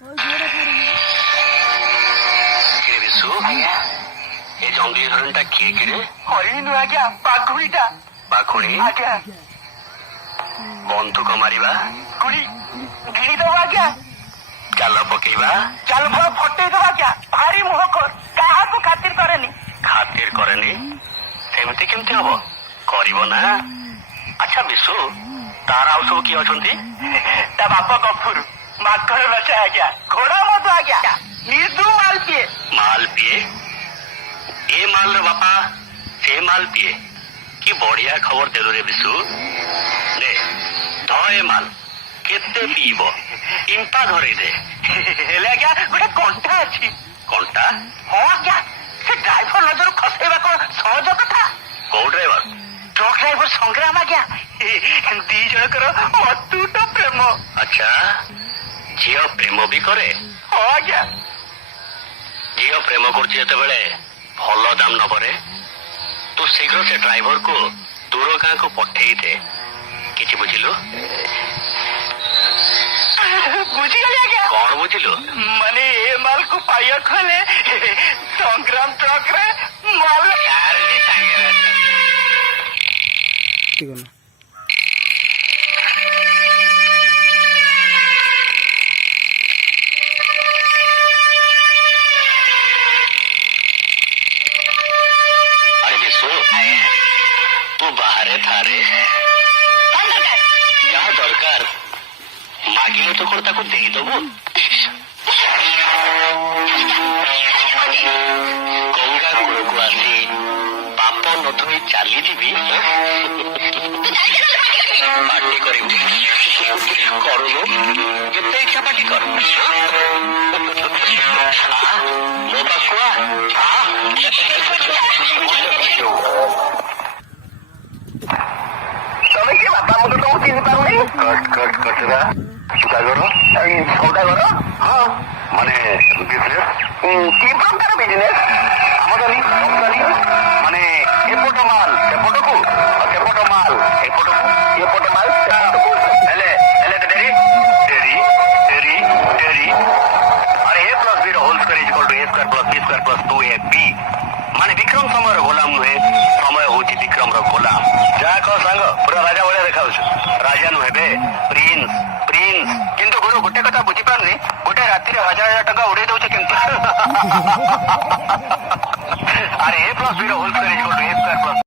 ए जंगली हरणटा किए कि हरिणी नु आज्ञा बाघुणीटा बाघुणी आज्ञा बंधुक मारिबा गुड़ी गिड़ी दबा आज्ञा जाल पकेबा जाल भल फटे दबा आज्ञा भारी मुह कर काहाकू खातिर करेनी सेमती केमती हबो करिवो ना। अच्छा विशु तार आउ सब किए अछंती ता बापा गफुर माखर बचा आज्ञा घोड़ा मत आज्ञा निर्दु माल पिए ए माल रे बापा से माल पिए कि बढ़िया खबर देलु रे विशु दे ध ए माल केते पीबो इंपा धरे दे हेले आज्ञा गोटे कंटा अछि कंटा हां आज्ञा से ड्राइवर नजर खसेबा को सहज कथा को ड्राइवर ट्रक ड्राइवर संग्राम आज्ञा दी जनकर अतुट प्रेम। अच्छा झियो प्रेम भी करे हां आज्ञा झियो प्रेम करछि जेतेबेले भल दाम न पड़े तू शीघ्र से ड्राइवर को दूर गाँ को पठेई दे किछि बुझिलु बुझिगली आज्ञा कौन बुझिलु माने ए माल को पाइया खले संग्राम ट्रक रे माल यारी संगे ठीक है तू बाहरे थारे क्या दरकार मागिले तो कौन ताको दे दबु गंगा कूल को आसी पाप न धोई चली जीवी पार्टी करू करुनु केते इच्छा पार्टी कर मो पाखुआ तमें के बापा मुझे तो चिन्ह पारुनी कटरा सौदागर हाँ माने बिजनेस कि प्रकार बिजनेस आमदानी रप्तानी माने एपट माल सेपट को सेपट माल एपट को एपट माल सेपट को हेले हेले डेरी डेरी डेरी डेरी अरे a plus b रो whole square equal to a square plus b square plus 2ab माने विक्रम समय रो गोलाम नुहे समय होची विक्रम रो गोलाम जा कह सांग पूरा राजा भलिया देखाउछ राजा नुहे बे प्रिंस प्रिंस किंतु गुरु गोटे कथा बुझी पारनी गोटे राति 1000 टका उड़े दउछ केमती अरे a plus b रो whole square equal to a square plus